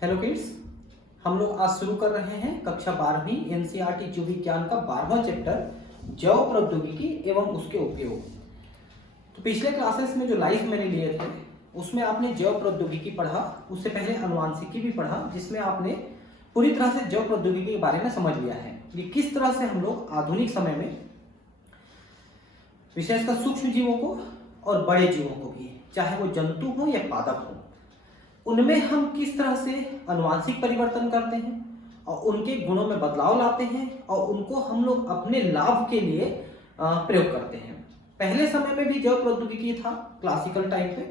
Hello kids, हम लोग आज शुरू कर रहे हैं कक्षा 12वीं एनसीईआरटी जीव विज्ञान का 12वां चैप्टर जैव प्रौद्योगिकी एवं उसके उपयोग। तो पिछले क्लासेस में जो लाइव मैंने लिए थे उसमें आपने जैव प्रौद्योगिकी पढ़ा, उससे पहले अनुवांशिकी भी पढ़ा, जिसमें आपने पूरी तरह से जैव प्रौद्योगिकी के बारे में समझ लिया है कि किस तरह से हम लोग आधुनिक समय में विशेषकर सूक्ष्म जीवों को और बड़े जीवों को भी, चाहे वो जंतु हो या पादप हो, उनमें हम किस तरह से आनुवंशिक परिवर्तन करते हैं और उनके गुणों में बदलाव लाते हैं और उनको हम लोग अपने लाभ के लिए प्रयोग करते हैं। पहले समय में भी जैव प्रौद्योगिकी था क्लासिकल टाइम पे,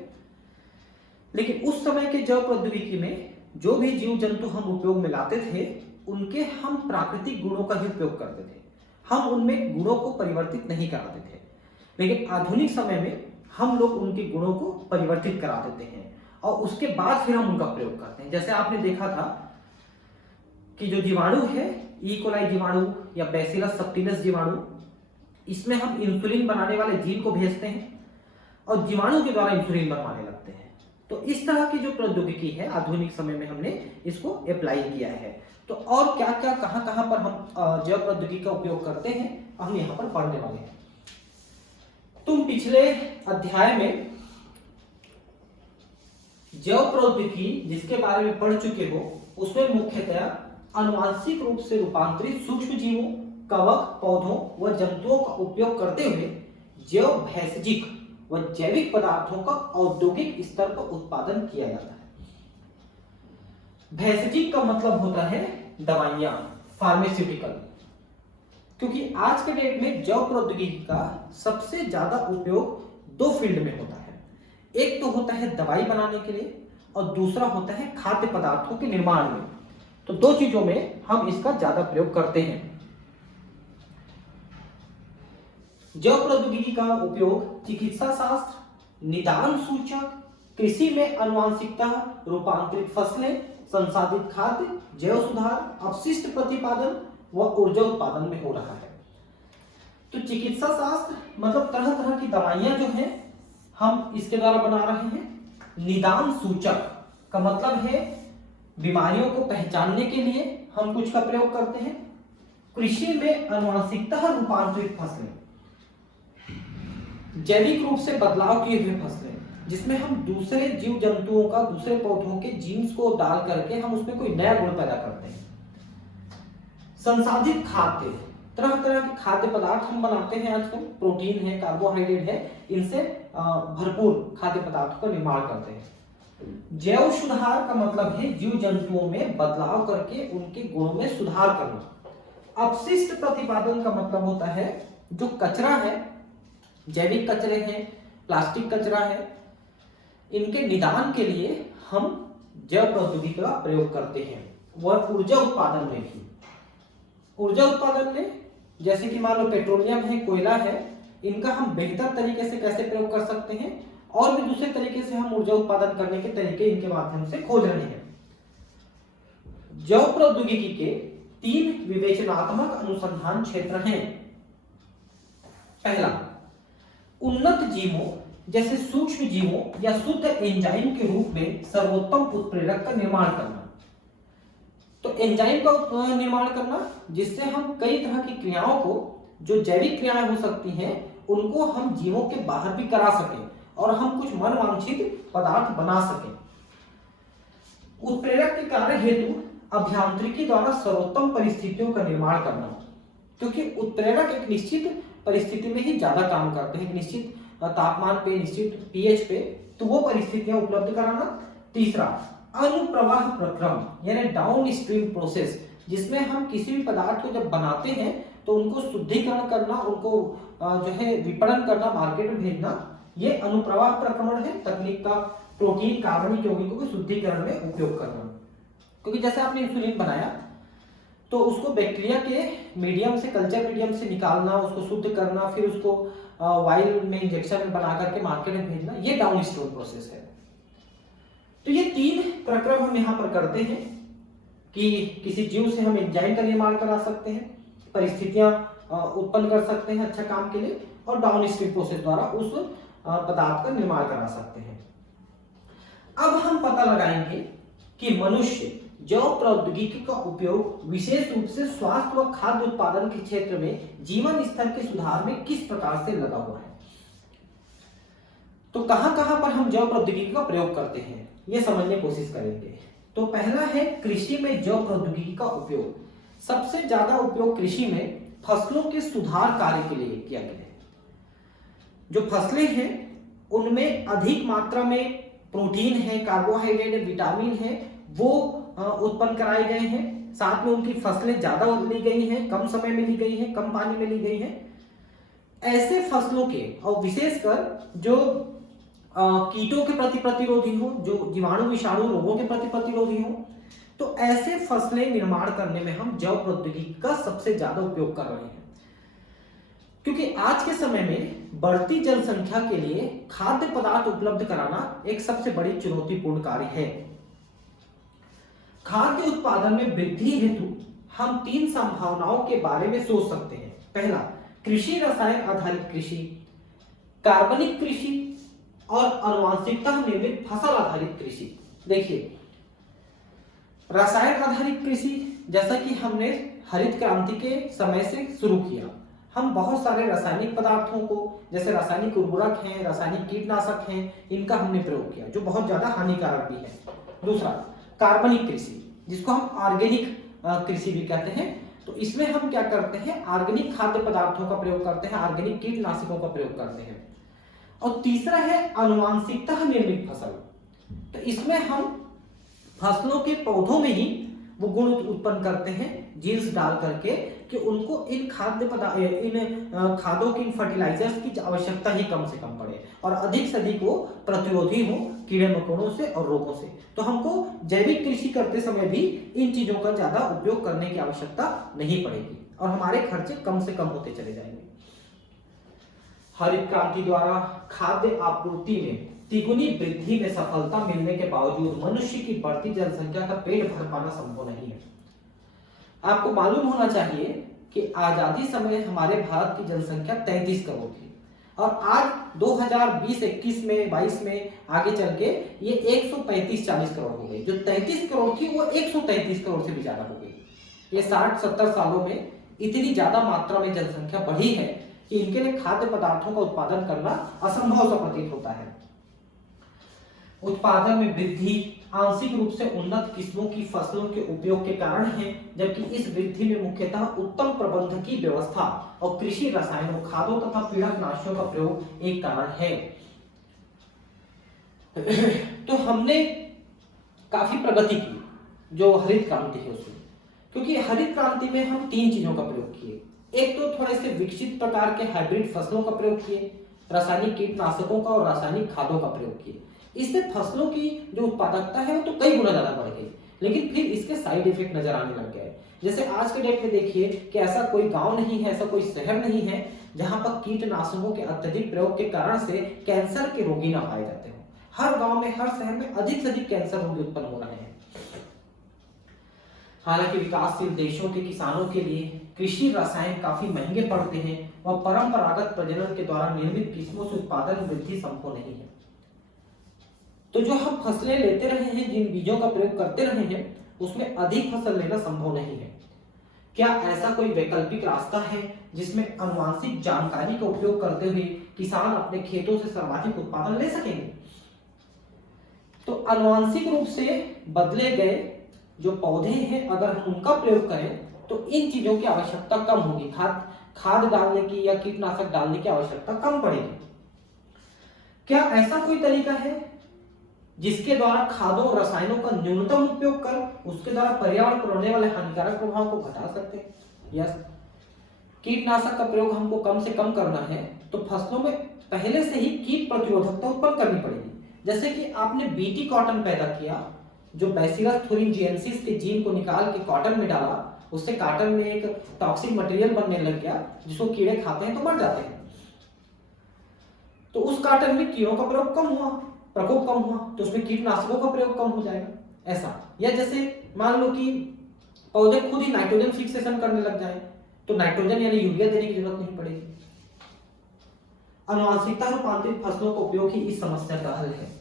लेकिन उस समय के जैव प्रौद्योगिकी में जो भी जीव जंतु हम उपयोग में लाते थे उनके हम प्राकृतिक गुणों का ही उपयोग करते थे, हम उनमें गुणों को परिवर्तित नहीं कराते थे। लेकिन आधुनिक समय में हम लोग उनके गुणों को परिवर्तित करा देते हैं और उसके बाद फिर हम उनका प्रयोग करते हैं। जैसे आपने देखा था कि जो जीवाणु है, ई कोलाई जीवाणु या बैसिलस सबटिलस जीवाणु, इसमें हम इंसुलिन बनाने वाले जीन को भेजते हैं और जीवाणु के द्वारा इंसुलिन बनवाने लगते हैं। तो इस तरह की जो प्रौद्योगिकी है आधुनिक समय में हमने इसको अप्लाई किया है। तो और क्या क्या कहां कहां पर हम जैव प्रौद्योगिकी का उपयोग करते हैं हम यहाँ पर पढ़ने वाले हैं। तुम पिछले अध्याय में जैव प्रौद्योगिकी जिसके बारे में पढ़ चुके हो उसमें मुख्यतः आनुवंशिक रूप से रूपांतरित सूक्ष्म जीवों, कवक, पौधों व जंतुओं का उपयोग करते हुए जैव भैषजिक व जैविक पदार्थों का औद्योगिक स्तर पर उत्पादन किया जाता है। भैषजिक का मतलब होता है दवाइयां, फार्मास्यूटिकल, क्योंकि आज के डेट में जैव प्रौद्योगिकी का सबसे ज्यादा उपयोग दो फील्ड में होता है। एक तो होता है दवाई बनाने के लिए और दूसरा होता है खाद्य पदार्थों के निर्माण में। तो दो चीजों में हम इसका ज्यादा प्रयोग करते हैं। जैव प्रौद्योगिकी का उपयोग चिकित्सा शास्त्र, निदान सूचक, कृषि में आनुवंशिकता, रूपांतरित फसलें, संसाधित खाद्य, जैव सुधार, अपशिष्ट प्रतिपादन व ऊर्जा उत्पादन में हो रहा है। तो चिकित्सा शास्त्र मतलब तरह तरह की दवाइयां जो हैं हम इसके द्वारा बना रहे हैं। निदान सूचक का मतलब है बीमारियों को पहचानने के लिए हम कुछ का प्रयोग करते हैं। कृषि में आनुवंशिकता, रूपांतरित फसलें, जैविक रूप से बदलाव किए हुए फसलें, जिसमें हम दूसरे जीव जंतुओं का, दूसरे पौधों के जीन्स को डाल करके हम उसमें कोई नया गुण पैदा करते हैं। संसाधित खाद्य, तरह तरह के खाद्य पदार्थ हम बनाते हैं आजकल, प्रोटीन है, कार्बोहाइड्रेट है, इनसे भरपूर खाद्य पदार्थों का निर्माण करते हैं। जैव सुधार का मतलब है जीव जंतुओं में बदलाव करके उनके गुणों में सुधार करना। अपशिष्ट प्रतिपादन का मतलब होता है जो कचरा है, जैविक कचरे हैं, प्लास्टिक कचरा है, इनके निदान के लिए हम जैव प्रौद्योगिकी का प्रयोग करते हैं। वह ऊर्जा उत्पादन में भी, ऊर्जा उत्पादन में जैसे कि मान लो पेट्रोलियम है, कोयला है, इनका हम बेहतर तरीके से कैसे प्रयोग कर सकते हैं और भी दूसरे तरीके से हम ऊर्जा उत्पादन करने के तरीके इनके माध्यम से खोज रहे हैं। जैव प्रौद्योगिकी के 3 विवेचनात्मक अनुसंधान क्षेत्र हैं। पहला, उन्नत जीवों जैसे सूक्ष्म जीवों या शुद्ध एंजाइम के रूप में सर्वोत्तम उत्प्रेरक का निर्माण करना। तो एंजाइम का निर्माण करना जिससे हम कई तरह की क्रियाओं को, जो जैविक क्रियाएं हो सकती हैं, उनको हम जीवों के बाहर भी करा सकें और हम कुछ मनवांछित पदार्थ बना सकें। उत्प्रेरक के कार्य हेतु अभियांत्रिकी द्वारा सर्वोत्तम परिस्थितियों का निर्माण करना, क्योंकि उत्प्रेरक एक निश्चित परिस्थिति में ही ज्यादा काम करते हैं, एक निश्चित तापमान पे, निश्चित पीएच पे, तो वो परिस्थितियां उपलब्ध कराना। तीसरा, अनुप्रवाह प्रक्रम यानी डाउन स्ट्रीम प्रोसेस, जिसमें हम किसी भी पदार्थ को जब बनाते हैं तो उनको शुद्धिकरण करना, उनको जो है विपणन करना, मार्केट में भेजना, ये अनुप्रवाह प्रक्रमण है। तकनीक का प्रोटीन, कार्बनिक यौगिकों के शुद्धिकरण में उपयोग करना। क्योंकि जैसे आपने इंसुलिन बनाया तो उसको बैक्टीरिया के मीडियम से, कल्चर मीडियम से निकालना, उसको शुद्ध करना, फिर उसको वाइल में इंजेक्शन में बना करके मार्केट में भेजना, ये डाउन स्ट्रीम प्रोसेस है। तो ये 3 प्रक्रम हम यहाँ पर करते हैं कि किसी जीव से हम एंजाइम का निर्माण करा सकते हैं, परिस्थितियां उत्पन्न कर सकते हैं अच्छा काम के लिए, और डाउन स्ट्रीम प्रोसेस द्वारा उस पदार्थ का निर्माण करा सकते हैं। अब हम पता लगाएंगे कि मनुष्य जैव प्रौद्योगिकी का उपयोग विशेष रूप से स्वास्थ्य व खाद्य उत्पादन के क्षेत्र में जीवन स्तर के सुधार में किस प्रकार से लगा हुआ है। तो कहां कहां पर हम जैव प्रौद्योगिकी का प्रयोग करते हैं, यह समझने की कोशिश करेंगे। तो पहला है कृषि में जैव प्रौद्योगिकी का उपयोग। सबसे ज्यादा उपयोग कृषि में फसलों के सुधार कार्य के लिए किया गया है। जो फसलें हैं उनमें अधिक मात्रा में प्रोटीन है, कार्बोहाइड्रेट है, विटामिन है, वो उत्पन्न कराए गए हैं। साथ में उनकी फसलें ज्यादा ली गई हैं, कम समय में ली गई हैं, कम पानी में ली गई हैं। ऐसे फसलों के और विशेषकर जो कीटों के प्रति प्रतिरोधी हो, जो जीवाणु विषाणु रोगों के प्रति प्रतिरोधी हो, तो ऐसे फसलें निर्माण करने में हम जैव प्रौद्योगिकी का सबसे ज्यादा उपयोग कर रहे हैं। क्योंकि आज के समय में बढ़ती जनसंख्या के लिए खाद्य पदार्थ उपलब्ध कराना एक सबसे बड़ी चुनौतीपूर्ण कार्य है। खाद्य उत्पादन में वृद्धि हेतु हम 3 संभावनाओं के बारे में सोच सकते हैं। पहला, कृषि रसायन आधारित कृषि, कार्बनिक कृषि और आनुवंशिकता निर्मित फसल आधारित कृषि। देखिए, रसायन आधारित कृषि जैसा कि हमने हरित क्रांति के समय से शुरू किया, हम बहुत सारे रासायनिक पदार्थों को, जैसे रासायनिक उर्वरक हैं, रासायनिक कीटनाशक हैं, इनका हमने प्रयोग किया जो बहुत ज्यादा हानिकारक भी है। दूसरा, कार्बनिक कृषि, जिसको हम ऑर्गेनिक कृषि भी कहते हैं। तो इसमें हम क्या करते हैं, ऑर्गेनिक खाद्य पदार्थों का प्रयोग करते हैं, ऑर्गेनिक कीटनाशकों का प्रयोग करते हैं। और तीसरा है आनुवंशिकता निर्मित फसल। तो इसमें हम फसलों के पौधों में ही वो गुण उत्पन्न करते हैं, जीन्स डाल करके, कि उनको इन खाद्य पदार्थ, इन खादों की, इन फर्टिलाइजर्स की आवश्यकता ही कम से कम पड़े और अधिक से अधिक वो प्रतिरोधी हो कीड़े मकोड़ों से और रोगों से। तो हमको जैविक कृषि करते समय भी इन चीजों का ज्यादा उपयोग करने की आवश्यकता नहीं पड़ेगी और हमारे खर्चे कम से कम होते चले जाएंगे। हरित क्रांति द्वारा खाद्य आपूर्ति में तिगुनी वृद्धि में सफलता मिलने के बावजूद मनुष्य की बढ़ती जनसंख्या का पेट भर पाना संभव नहीं है। आपको मालूम होना चाहिए कि आजादी समय हमारे भारत की जनसंख्या 33 करोड़ थी और आज 2020-21 में 22 में आगे चल के ये 135-40 करोड़ हो गई। जो 33 करोड़ थी वो 133 करोड़ से भी ज्यादा हो गई। ये 60-70 सालों में इतनी ज्यादा मात्रा में जनसंख्या बढ़ी है कि इनके लिए खाद्य पदार्थों का उत्पादन करना असंभव सा प्रतीत होता है। उत्पादन में वृद्धि आंशिक रूप से उन्नत किस्मों की फसलों के उपयोग के कारण है, जबकि इस वृद्धि में मुख्यतः उत्तम प्रबंधकीय व्यवस्था और कृषि रसायनों, खादों तथा पीड़कनाशियों का प्रयोग एक कारण है। तो हमने काफी प्रगति की जो हरित क्रांति है उसमें, क्योंकि हरित क्रांति में हम 3 चीजों का प्रयोग किए। एक तो थोड़े से विकसित प्रकार के हाइब्रिड फसलों का प्रयोग किए, रासायनिक कीटनाशकों का और रासायनिक खादों का प्रयोग किए। इससे फसलों की जो उत्पादकता है वो तो कई गुना ज्यादा बढ़ गई, लेकिन फिर इसके साइड इफेक्ट नजर आने लग गए। जैसे आज के डेट में देखिए कि ऐसा कोई गांव नहीं है, ऐसा कोई शहर नहीं है जहां पर कीटनाशकों के अत्यधिक प्रयोग के कारण से कैंसर के रोगी ना पाए जाते हो। हर गांव में, हर शहर में अधिक से अधिक कैंसर रोगी उत्पन्न हो रहे हैं। हालांकि विकासशील देशों के किसानों के लिए कृषि रसायन काफी महंगे पड़ते हैं और परंपरागत प्रजनन के द्वारा निर्मित किस्मों से उत्पादन वृद्धि संभव नहीं है। तो जो हम फसलें लेते रहे हैं, जिन बीजों का प्रयोग करते रहे हैं, उसमें अधिक फसल लेना संभव नहीं है। क्या ऐसा कोई वैकल्पिक रास्ता है जिसमें आनुवंशिक जानकारी का उपयोग करते हुए किसान अपने खेतों से सर्वाधिक उत्पादन ले सकेंगे? तो आनुवंशिक रूप से बदले गए जो पौधे हैं, अगर हम उनका प्रयोग करें तो इन चीजों की आवश्यकता कम होगी। खाद डालने की या कीटनाशक डालने की आवश्यकता कम पड़ेगी। क्या ऐसा कोई तरीका है जिसके द्वारा खादों और रसायनों का न्यूनतम उपयोग कर उसके द्वारा पर्यावरण पर होने वाले हानिकारक प्रभाव को घटा सकते हैं? यस, कीटनाशक का प्रयोग हमको कम से कम करना है तो फसलों में पहले से ही कीट प्रतिरोधकता उत्पन्न करनी पड़ेगी। जैसे कि आपने बीटी कॉटन पैदा किया, जो बैसिलस thuringiensis के जीन को निकाल के कॉटन में डाला, उससे कॉटन में एक टॉक्सिक मटेरियल बनने लग गया जिसको कीड़े खाते हैं तो मर जाते हैं। तो उस कॉटन में कीड़ों का प्रयोग कम हुआ, प्रकोप कम हुआ, तो उसमें कीटनाशकों का प्रयोग कम हो जाएगा। ऐसा, या जैसे मान लो कि पौधे खुद ही नाइट्रोजन फिक्सेशन करने लग जाए तो नाइट्रोजन यानी यूरिया देने की जरूरत नहीं पड़ेगी। आनुवंशिकता रूपांतरित फसलों का उपयोग ही इस समस्या का हल है।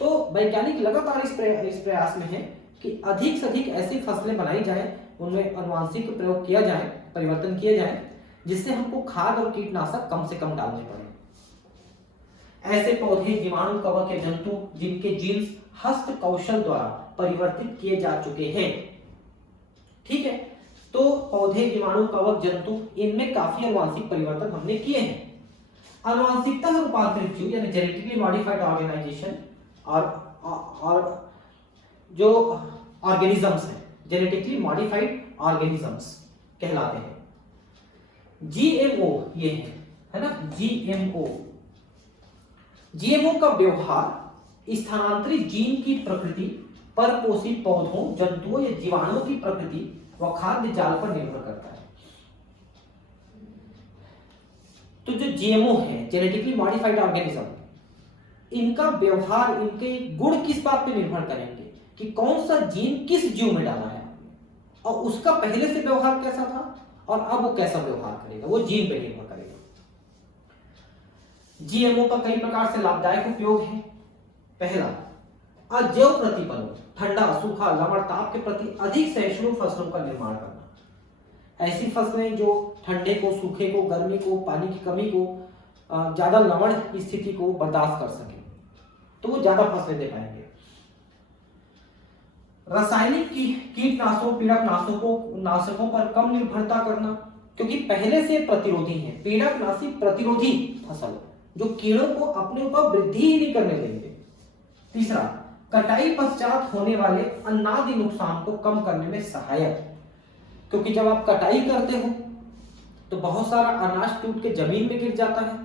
तो वैज्ञानिक लगातार इस प्रयास में है कि अधिक से अधिक ऐसी फसलें बनाई जाए, उनमें अनुवांशिक प्रयोग किया जाए, परिवर्तन किए जाए, जिससे हमको खाद और कीटनाशक कम से कम डालने पड़े। ऐसे पौधे जीवाणु, कवक या जंतु जिनके जीन्स हस्त कौशल द्वारा परिवर्तित किए जा चुके हैं। ठीक है, तो पौधे, जीवाणु, कवक, जंतु, इनमें काफी अनुवांशिक परिवर्तन हमने किए हैं। अनुवांशिकता रूपांतरित जीव यानी जेनेटिकली मॉडिफाइड ऑर्गेनाइजेशन और जो ऑर्गेनिजम्स हैं, जेनेटिकली मॉडिफाइड ऑर्गेनिजम्स कहलाते हैं। जीएमओ ये है ना, जीएमओ का व्यवहार स्थानांतरित जीन की प्रकृति, परपोषी पौधों, जंतुओं या जीवाणुओं की प्रकृति व खाद्य जाल पर निर्भर करता है। तो जो जीएमओ है, जेनेटिकली मॉडिफाइड ऑर्गेनिज्म, इनका व्यवहार, इनके गुण किस बात पे निर्भर करेंगे कि कौन सा जीन किस जीव में डाला है और उसका पहले से व्यवहार कैसा था और अब वो कैसा व्यवहार करेगा, वो जीन पे निर्भर करेगा। जीएमओ का कई प्रकार से लाभदायक उपयोग है। पहला, अजैव प्रतिपन्न, ठंडा, सूखा, लवण, ताप के प्रति अधिक सहिष्णु फसलों का निर्माण करना। ऐसी फसलें जो ठंडे को, सूखे को, गर्मी को, पानी की कमी को, ज्यादा लवण स्थिति को बर्दाश्त कर सके, तो वो ज्यादा फसलें दे पाएंगे। रासायनिक कीटनाशकों, नाशकों पर कम निर्भरता करना, क्योंकि पहले से प्रतिरोधी है, पीड़कनाशी प्रतिरोधी फसल जो कीड़ों को अपने ऊपर वृद्धि ही नहीं करने देंगे। तीसरा, कटाई पश्चात होने वाले अन्नादि नुकसान को कम करने में सहायक, क्योंकि जब आप कटाई करते हो तो बहुत सारा अनाज टूट के जमीन में गिर जाता है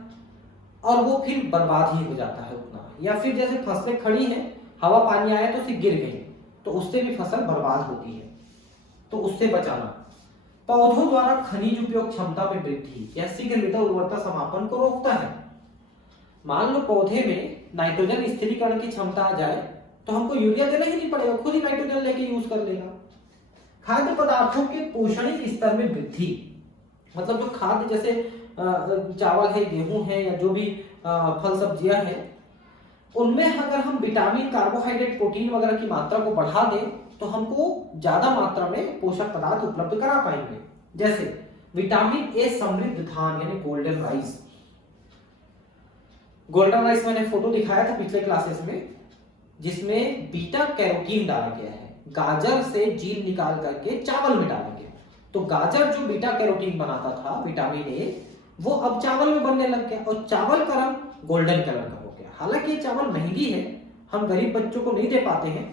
और वो फिर बर्बाद ही हो जाता है उतना, या फिर जैसे फसलें खड़ी हैं, हवा पानी आया तो उसे गिर गई, तो उससे भी फसल बर्बाद होती है। तो उससे बचाना। पौधों द्वारा खनिज उपयोग क्षमता में वृद्धि, यह शीघ्र मृदा उर्वरता समापन को रोकता है। मान लो पौधे में नाइट्रोजन स्थिरीकरण की क्षमता आ जाए तो हमको यूरिया देना ही नहीं पड़ेगा, खुद ही नाइट्रोजन लेके यूज कर लेगा। खाद्य पदार्थों के पोषणिक स्तर में वृद्धि, मतलब जो खाद्य जैसे चावल है, गेहूं है, या जो भी फल सब्जियां हैं, उनमें अगर हम विटामिन, कार्बोहाइड्रेट, प्रोटीन वगैरह की मात्रा को बढ़ा दें तो हमको ज्यादा मात्रा में पोषक पदार्थ उपलब्ध करा पाएंगे। जैसे विटामिन ए समृद्ध धान यानी गोल्डन राइस। गोल्डन राइस मैंने फोटो दिखाया था पिछले क्लासेस में, जिसमें बीटा कैरोटीन डाला गया है। गाजर से जीन निकाल करके चावल में डाला गया, तो गाजर जो बीटा कैरोटीन बनाता था, विटामिन ए, वो अब चावल में बनने लग गया और चावल का रंग गोल्डन कलर का हो गया। हालांकि ये चावल महंगी है, हम गरीब बच्चों को नहीं दे पाते हैं,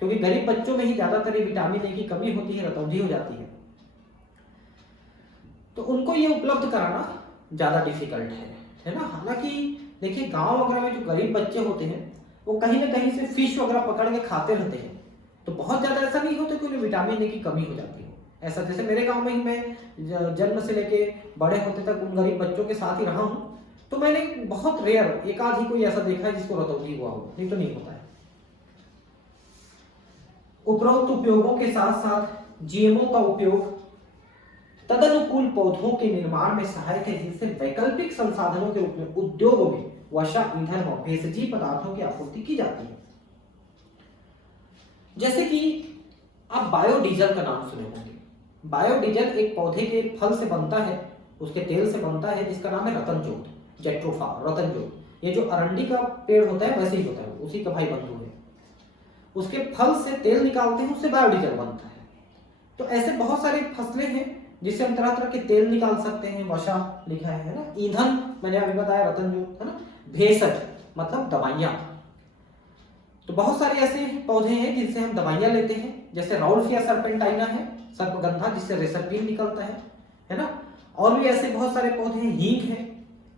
क्योंकि गरीब बच्चों में ही ज्यादातर विटामिन ए की कमी होती है, रतौंधी हो जाती है, तो उनको ये उपलब्ध कराना ज्यादा डिफिकल्ट है ना। हालांकि देखिए गांव वगैरह में जो गरीब बच्चे होते हैं वो कहीं ना कहीं से फिश वगैरह पकड़ के खाते रहते हैं, तो बहुत ज्यादा ऐसा नहीं होता कि उन्हें विटामिन ए की कमी हो जाती है। ऐसा जैसे मेरे गांव में ही मैं जन्म से लेके बड़े होते तक उन गरीब बच्चों के साथ ही रहा हूं, तो मैंने बहुत रेयर एक आध ही कोई ऐसा देखा है जिसको रतौंधी हुआ हो, नहीं तो नहीं होता है। उपरोक्त उपयोगों के साथ साथ जीएमओ का उपयोग तदनुकूल पौधों के निर्माण में सहायक है, जिनसे वैकल्पिक संसाधनों के रूप में उद्योगों में वसा, ईंधन और भेषजी पदार्थों की आपूर्ति की जाती है। जैसे कि आप बायोडीजल का नाम सुने होंगे। बायोडीजल एक पौधे के फल से बनता है, उसके तेल से बनता है, जिसका नाम है रतनजोत, जेट्रोफा, रतनजोत। ये जो अरंडी का पेड़ होता है वैसे ही होता है, उसी का भाई बंधु है। उसके फल से तेल निकालते हैं, उससे बायोडीजल बनता है। तो ऐसे बहुत सारी फसलें हैं जिससे हम तरह तरह के तेल निकाल सकते हैं। वसा लिखा है ना, ईंधन मैंने अभी बताया, रतनजोत है ना, भेषज मतलब दवाइयां। तो बहुत सारे ऐसे पौधे हैं जिनसे हम दवाइयां लेते हैं, जैसे राउल्फिया सर्पेंटाइना है, सर्पगंधा, जिससे रेसरपीन निकलता है ना। और भी ऐसे बहुत सारे पौधे हैं, हींग है।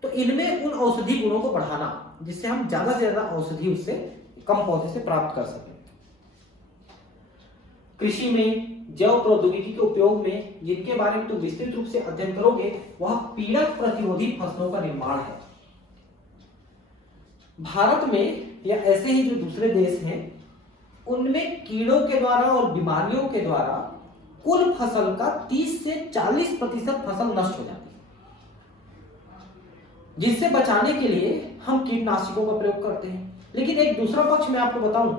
तो इनमें उन औषधि गुणों को बढ़ाना, जिससे हम ज्यादा से ज्यादा औषधि उससे कम पौधे से प्राप्त कर सकें। कृषि में जैव प्रौद्योगिकी के उपयोग में जिनके बारे में तुम विस्तृत रूप से अध्ययन करोगे, वह पीड़क प्रतिरोधी फसलों का निर्माण है। भारत में या ऐसे ही जो दूसरे देश हैं, उनमें कीड़ों के द्वारा और बीमारियों के द्वारा कुल फसल का 30 से 40% फसल नष्ट हो जाती है, जिससे बचाने के लिए हम कीटनाशकों का प्रयोग करते हैं। लेकिन एक दूसरा पक्ष मैं आपको बताऊं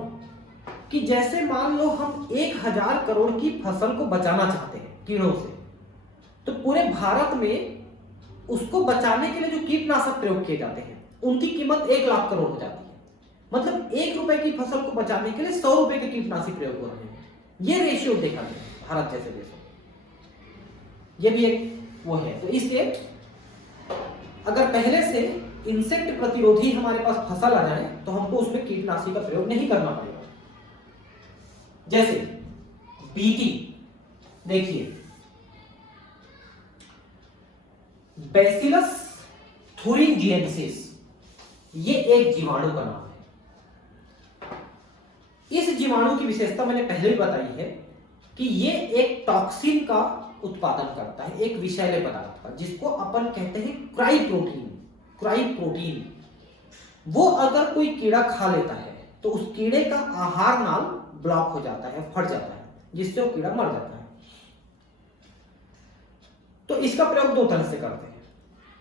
कि जैसे मान लो हम 1000 करोड़ की फसल को बचाना चाहते हैं कीड़ों से, तो पूरे भारत में उसको बचाने के लिए जो कीटनाशक प्रयोग किए जाते हैं उनकी कीमत 1 लाख करोड़ हो जाती है। मतलब 1 रुपए की फसल को बचाने के लिए 100 रुपए के कीटनाशक प्रयोग हो रहे हैं। ये रेशियो देखा गया भारत जैसे देशों में। ये भी एक वो है। तो इसलिए अगर पहले से इंसेक्ट प्रतिरोधी हमारे पास फसल आ जाए तो हमको उसमें कीटनाशी का प्रयोग नहीं करना पड़ेगा। जैसे बीटी, देखिए बैसिलस थुरिंजिएंसिस, ये एक जीवाणु का नाम है। इस जीवाणु की विशेषता मैंने पहले ही बताई है कि ये एक टॉक्सिन का उत्पादन करता है, एक विषैले पदार्थ का, जिसको अपन कहते हैं क्राई प्रोटीन। क्राई प्रोटीन वो अगर कोई कीड़ा खा लेता है तो उस कीड़े का आहार नाल ब्लॉक हो जाता है, फट जाता है, जिससे वो कीड़ा मर जाता है। तो इसका प्रयोग दो तरह से करते हैं।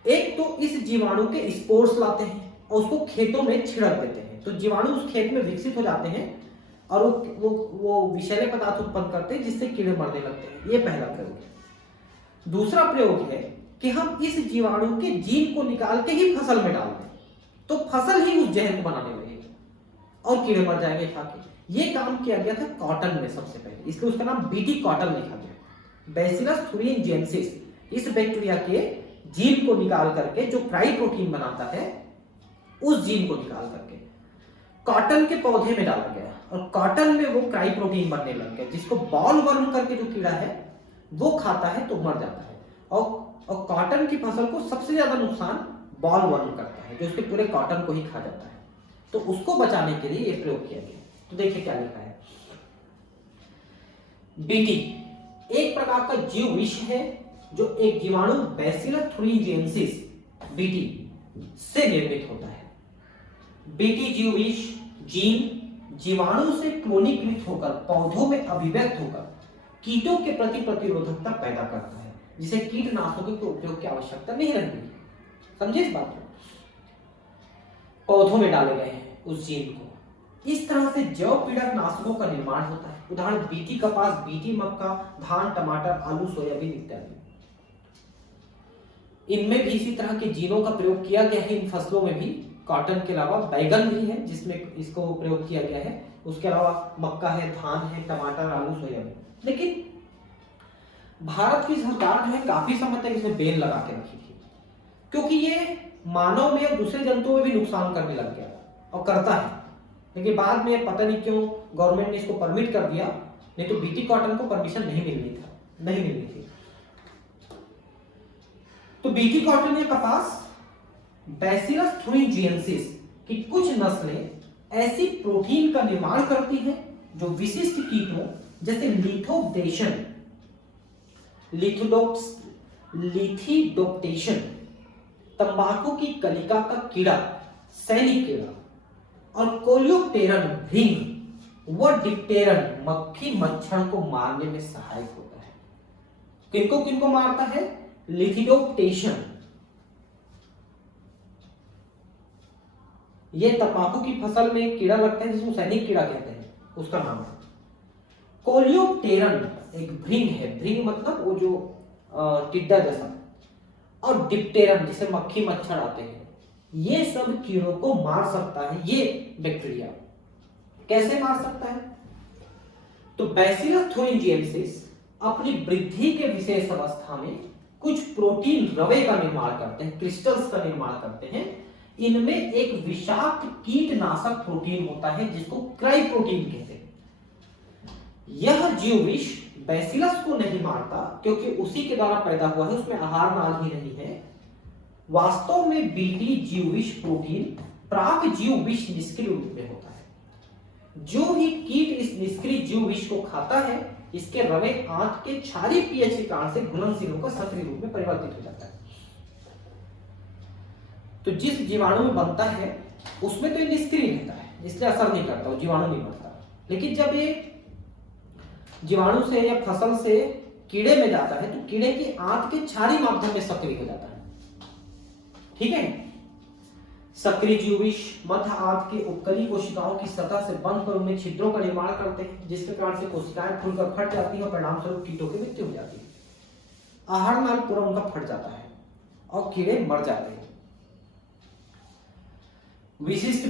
एक तो इस जीवाणु के स्पोर्स लाते हैं और उसको खेतों में छिड़क देते हैं, तो जीवाणु उस खेत में विकसित हो जाते हैं और वो विषैले पदार्थ उत्पन्न करते हैं जिससे कीड़े मरने लगते हैं। ये पहला प्रयोग है। दूसरा प्रयोग है कि हम इस जीवाणु के जीन को निकाल के ही फसल में डाल दें, तो फसल ही उस जहर को बनाने लगेगी और कीड़े मर जाएंगे खा के। ये काम किया गया था कॉटन में सबसे पहले, इसलिए उसका नाम बीटी कॉटन लिखा गया। बैसिलस थुरिंजिएंसिस इस बैक्टीरिया के जीन को निकाल करके, जो क्राई प्रोटीन बनाता है उस जीन को निकाल करके कॉटन के पौधे में डाला गया और कॉटन में वो क्राई प्रोटीन बनने लग गया, जिसको बॉल वर्म करके जो कीड़ा है वो खाता है तो मर जाता है। और कॉटन की फसल को सबसे ज्यादा नुकसान बॉल वर्म करता है, जो उसके पूरे कॉटन को ही खा जाता है। तो उसको बचाने के लिए ये प्रयोग किया गया। तो देखिए क्या लिखा है। बीटी एक प्रकार का जीव विष है जो एक जीवाणु बैसिलस थुरिंजिएंसिस बीटी से निर्मित होता है। बीटी जीव विष जीन जीवाणु से क्लोनीकृत होकर पौधों में अभिव्यक्त होकर कीटों के प्रति प्रतिरोधकता पैदा करता है, जिसे कीटनाशकों के उपयोग की आवश्यकता नहीं रहती। समझे इस बात को? पौधों में डाले गए हैं उस जीन को। इस तरह से जैव पीड़क नाशकों का निर्माण होता है। उदाहरण बीटी कपास, बीटी मक्का, धान, टमाटर, आलू, सोयाबीन इत्यादि। इनमें भी इसी तरह के जीनों का प्रयोग किया गया है। इन फसलों में भी कॉटन के अलावा बैगन भी है जिसमें इसको प्रयोग किया गया है। उसके अलावा मक्का है, धान है, टमाटर, आलू, सोयाबीन। लेकिन भारत की सरकार जो है काफी समय तक इसमें बैन लगा के रखी थी, क्योंकि ये मानव में और दूसरे जंतुओं में भी नुकसान करने लग गया और करता है। लेकिन बाद में पता नहीं क्यों गवर्नमेंट ने इसको परमिट कर दिया, नहीं तो बीटी कॉटन को परमिशन नहीं मिलनी थी। तो बीटी कॉटन या कपास बैसिलस थुरिंजिएंसिस की कुछ नस्लें ऐसी प्रोटीन का निर्माण करती हैं जो विशिष्ट कीटों जैसे लिथिडोप्टेशन, तंबाकू की कलिका का कीड़ा, सैनिक कीड़ा, और कोलियोप्टेरन भृंग व डिप्टेरन मक्खी मच्छर को मारने में सहायक होता है। किनको किनको मारता है? लिथिडोप्टेशन, ये तंबाकू की फसल में कीड़ा लगता है जिसको सैनिक कीड़ा कहते हैं, उसका नाम है। कोलियोप्टेरन एक भृंग है, भृंग मतलब वो जो टिड्डा जैसा, और डिप्टेरन जिसे मक्खी मच्छर आते हैं, ये सब कीड़ों को मार सकता है। ये बैक्टीरिया कैसे मार सकता है? तो बैसिलस थुरिंजिएंसिस अपनी वृद्धि के विशेष अवस्था में कुछ प्रोटीन रवे का निर्माण करते हैं, क्रिस्टल्स का निर्माण करते हैं। इनमें एक विषाक्त कीटनाशक प्रोटीन होता है जिसको क्राई प्रोटीन कहते हैं। यह जीव विष बैसिलस को नहीं मारता क्योंकि उसी के द्वारा पैदा हुआ है, उसमें आहार नाल ही नहीं है। वास्तव में बीटी जीव विष प्रोटीन प्राक जीव विष निष्क्रिय रूप में होता है। जो ही कीट इस निष्क्रिय जीव विष को खाता है, इसके रवे आंत के क्षारीय पीएच के कारण से घुलनशील होकर सक्रिय रूप में परिवर्तित हो जाता है। तो जिस जीवाणु में बनता है उसमें तो ये निष्क्रिय रहता है, इसलिए असर नहीं करता, वो जीवाणु नहीं बनता। लेकिन जब ये जीवाणु से या फसल से कीड़े में जाता है तो कीड़े की आंत के क्षारीय माध्यम में सक्रिय हो जाता है। ठीक है, सक्रिय जीवविष मध्य आंत के उपकली कोशिकाओं की सतह से बंध कर उनमें छिद्रों का निर्माण करते हैं, जिसके कारण से कोशिकाएं फूलकर फट जाती हैं और परिणाम स्वरूप कीटों की मृत्यु हो जाती है। आहार नाल पूरा उनका फट जाता है और कीड़े मर जाते हैं। विशिष्ट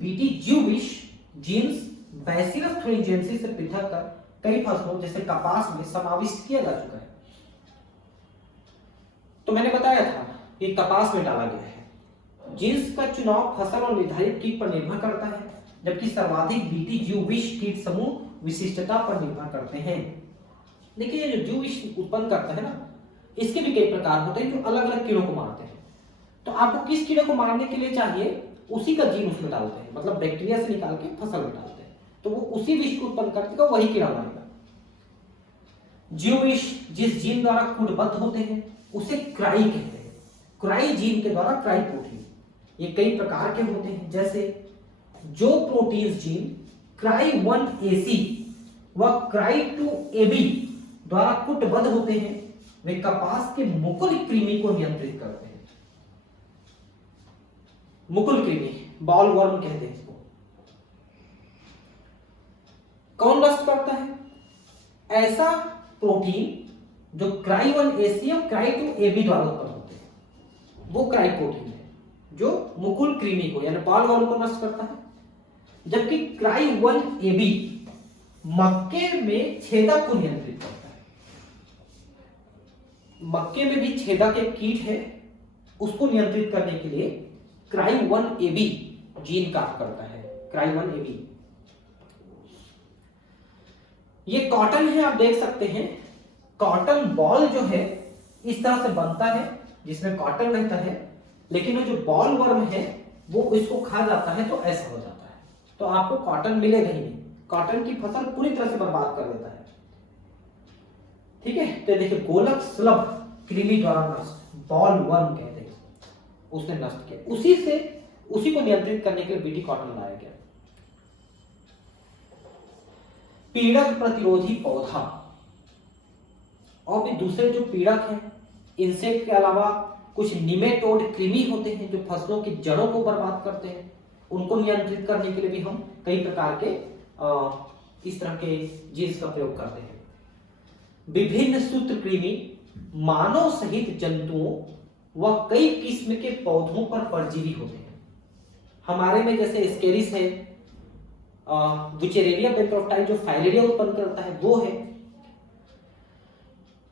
बीटी जीवविष जीन्स बैसिलस thuringiensis से पृथक कर कई फसलों जैसे कपास में समाविष्ट किया जा चुका है। तो मैंने बताया था कि कपास में डाला गया है। जीन्स का चुनाव फसल और निर्धारित कीट पर निर्भर करता है, जबकि सर्वाधिक बीटी जीवविष कीट समूह विशिष्टता पर निर्भर करते हैं। देखिए, ये जो जीवविष उत्पन्न करता है ना, इसके भी कई प्रकार होते हैं जो अलग अलग कीड़ों को मारते हैं। तो आपको किस कीड़े को मारने के लिए चाहिए, उसी का जीन उसमें डालते हैं, मतलब बैक्टीरिया से निकाल के फसल में डालते हैं, तो वो उसी विष को उत्पन्न करते वही कीड़ा मारेगा। जीवविष जिस जीन द्वारा कूटबद्ध होते हैं उसे क्राई कहते हैं। क्राई जीन के द्वारा क्राई प्रोटीन, ये कई प्रकार के होते हैं, जैसे जो प्रोटीन जीन क्राई 1AC व क्राई 2AB द्वारा कूटबद्ध होते हैं, वे कपास के मुकुल कृमि को नियंत्रित करते हैं। मुकुल कृमि, बॉल वर्म कहते हैं इसको। कौन नष्ट करता है? ऐसा प्रोटीन जो क्राई 1AC और क्राई 2AB द्वारा उत्पन्न होते हैं, वो क्राई प्रोटीन है जो मुकुल कृमि को यानी बॉल वर्म को नष्ट करता है। जबकि क्राई 1AB मक्के में छेदक को नियंत्रित करता है। मक्के में भी छेदक एक कीट है, उसको नियंत्रित करने के लिए क्राई 1AB जीन काम करता है। क्राई 1AB ये कॉटन है, आप देख सकते हैं। कॉटन बॉल जो है इस तरह से बनता है जिसमें कॉटन रहता है, लेकिन वो जो बॉल वर्म है वो इसको खा जाता है तो ऐसा हो जाता है, तो आपको कॉटन मिलेगा ही नहीं। कॉटन की फसल पूरी तरह से बर्बाद कर देता है। ठीक है, तो देखिए गोलक सुलभ कृमि द्वारा नष्ट, बॉल वर्म कहते हैं, उसने नष्ट किया। उसी को नियंत्रित करने के लिए बीटी कॉटन लाया गया। पीड़क प्रतिरोधी पौधा, और भी दूसरे जो पीड़क हैं, इंसेक्ट के अलावा कुछ निमेटोड कृमि होते हैं जो फसलों की जड़ों को बर्बाद करते हैं, उनको नियंत्रित करने के लिए भी हम कई प्रकार के इस तरह के जीन्स का प्रयोग करते हैं। विभिन्न सूत्रकृमि मानव सहित जंतुओं व कई किस्म के पौधों पर परजीवी होते हैं। हमारे में जैसे स्केरिस है, बुचेरेलिया बेंथ्रोफ्टाई जो फाइलेरिया उत्पन्न करता है वो है,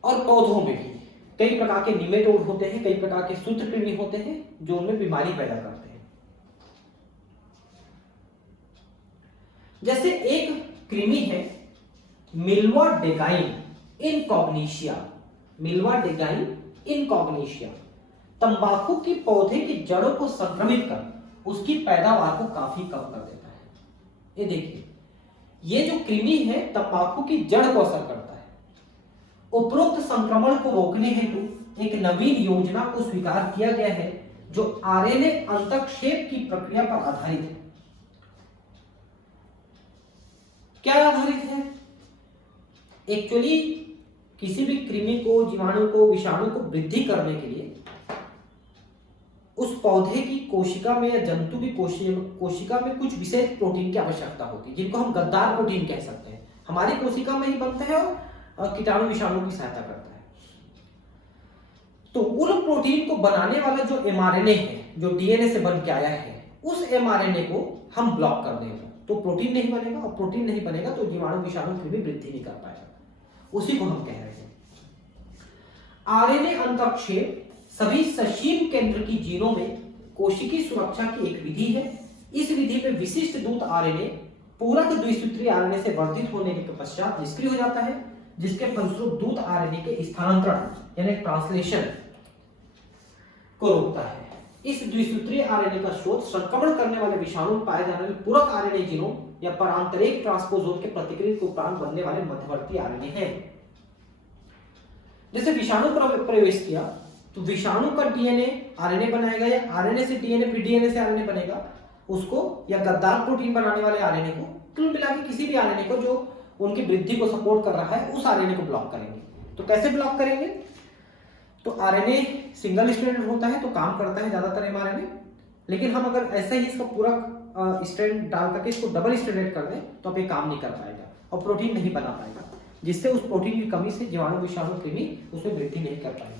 और पौधों में भी कई प्रकार के निमेटोड होते हैं, कई प्रकार के सूत्रकृमि होते हैं जो उनमें बीमारी पैदा करते हैं। जैसे एक कृमि है मिल्वा डेगाइन इनकॉग्निशिया। मिल्वा डेगाइन इनकॉग्निशिया तंबाकू की पौधे की जड़ों को संक्रमित कर उसकी पैदावार को काफी कम कर देता है। ये देखिए, ये जो कृमि है तंबाकू की जड़ को असर करता है। उपरोक्त संक्रमण को रोकने हेतु एक नवीन योजना को स्वीकार किया गया है जो आरएनए अंतःक्षेप की प्रक्रिया पर आधारित है। क्या आधारित है? एक्चुअली किसी भी कृमि को, जीवाणु को, विषाणु को वृद्धि करने के लिए उस पौधे की कोशिका में या जंतु की कोशिका में कुछ विशेष प्रोटीन की आवश्यकता होती है, जिनको हम गद्दार प्रोटीन कह सकते हैं। हमारी कोशिका में ही बनता है और कीटाणु विषाणु की सहायता करता है। तो उन प्रोटीन को बनाने वाला जो एमआरएनए है, जो डीएनए से बन के आया है, उस एमआरएनए को हम ब्लॉक कर देंगे तो प्रोटीन नहीं बनेगा, और प्रोटीन नहीं बनेगा तो जीवाणु विषाणु फिर भी वृद्धि नहीं कर पाएगा। उसी को हम कह रहे हैं आरएनए अंतःक्षेप। सभी सशीम केंद्र की जीनों में कोशिकीय सुरक्षा की एक विधि है। इस विधि में विशिष्ट दूत आरएनए पूरक द्विसूत्रीय आरएनए से वर्धित होने के पश्चात निष्क्रिय हो जाता है, जिसके फलस्वरूप दूत आरएनए के स्थानांतरण यानी ट्रांसलेशन को रोकता है। इस द्विसूत्रीय आरएनए का स्रोत संक्रमण करने वाले विषाणु पाए जाने वाले पूरक आरएनए जीनों या परांतरिक ट्रांसपोजोन के प्रतिकृत के उपरांत बनने वाले मध्यवर्ती आरएनए हैं। जैसे विषाणु प्रवेश किया तो विषाणु का डीएनए आरएनए बनाएगा, या आरएनए से डीएनए फिर डीएनए से आरएनए बनेगा, उसको या गद्दार प्रोटीन बनाने वाले आरएनए को कुल मिला के किसी भी आरएनए को जो उनकी वृद्धि को सपोर्ट कर रहा है उस आरएनए को ब्लॉक करेंगे। तो कैसे ब्लॉक करेंगे? तो आरएनए सिंगल स्ट्रैंडेड होता है तो काम करता है ज्यादातर एमआरएनए, लेकिन हम अगर ऐसे ही इसका पूरा स्ट्रैंड डाल करके इसको डबल स्ट्रैंडेड कर दें तो अब ये काम नहीं कर पाएगा और प्रोटीन नहीं बना पाएगा, जिससे उस प्रोटीन की कमी से जीवाणु विषाणु कृमि उसमें वृद्धि नहीं कर पाएंगे।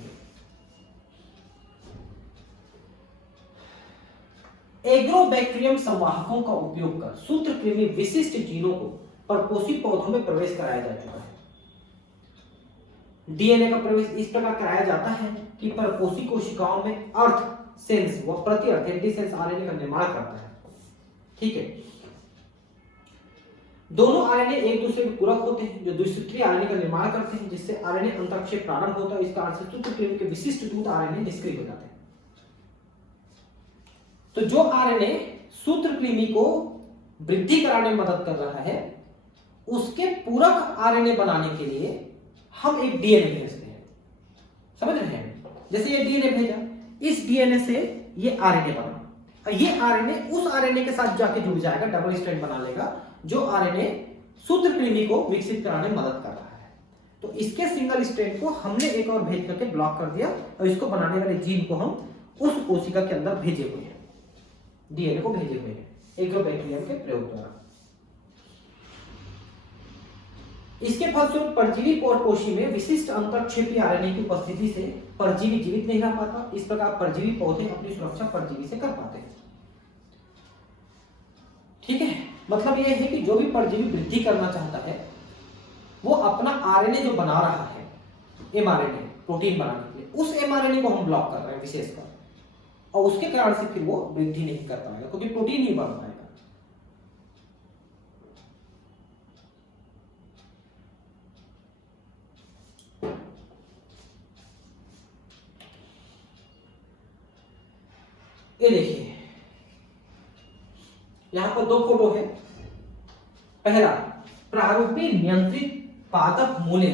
एग्रोबैक्टीरियम संवाहकों का उपयोग कर सूत्रकृमि विशिष्ट जीनों को परपोषी पौधों में प्रवेश कराया जा चुका है। डीएनए का प्रवेश इस प्रकार कराया जाता है कि परपोषी कोशिकाओं में अर्थ सेल्स व प्रतिअर्थ एंटी सेल्स आरएनए का निर्माण करता है। ठीक है, दोनों आरएनए एक दूसरे के पूरक होते हैं जो द्विसूत्रीय आरएनए का निर्माण करते हैं, जिससे आरएनए अंतरक्षेप प्रारंभ होता है। इस कारण से सूत्रकृमि के विशिष्ट दूत आरएनए निष्क्रिय हो जाते हैं। तो जो आरएनए सूत्रकृमि को वृद्धि कराने में मदद कर रहा है, उसके पूरक आरएनए बनाने के लिए हम एक डीएनए भेजते हैं। समझ रहे हैं? जैसे ये डीएनए भेजा, इस डीएनए से ये आरएनए बना, और ये आरएनए उस आरएनए के साथ जाके जुड़ जाएगा, डबल स्ट्रैंड बना लेगा, जो आरएनए सूत्रकृमि को विकसित कराने में मदद कर रहा है। तो इसके सिंगल स्ट्रैंड को हमने एक और भेज करके ब्लॉक कर दिया, और इसको बनाने वाले जीन को हम उस कोशिका के अंदर भेजे हुए हैं, डीएनए को भेजे हुए हैं एग्रोबैक्टीरियम के प्रयोग द्वारा। इसके फलस्वरूप परजीवी परपोषी में विशिष्ट अंतरक्षेपी आरएनए की उपस्थिति से परजीवी जीवित नहीं रह पाता। इस प्रकार परजीवी पौधे अपनी सुरक्षा परजीवी से कर पाते हैं। ठीक है, मतलब यह है कि जो भी परजीवी वृद्धि करना चाहता है, वो अपना आरएनए जो बना रहा है, एमआरएनए प्रोटीन बनाने के लिए, उस एमआरएनए को हम ब्लॉक कर रहे हैं विशेषकर, और उसके कारण से फिर वो वृद्धि नहीं कर पाएगा, क्योंकि प्रोटीन नहीं बन पाएगा। ये देखिए, यहां पर दो फोटो है। पहला, प्रारूपी नियंत्रित पादप मूल्य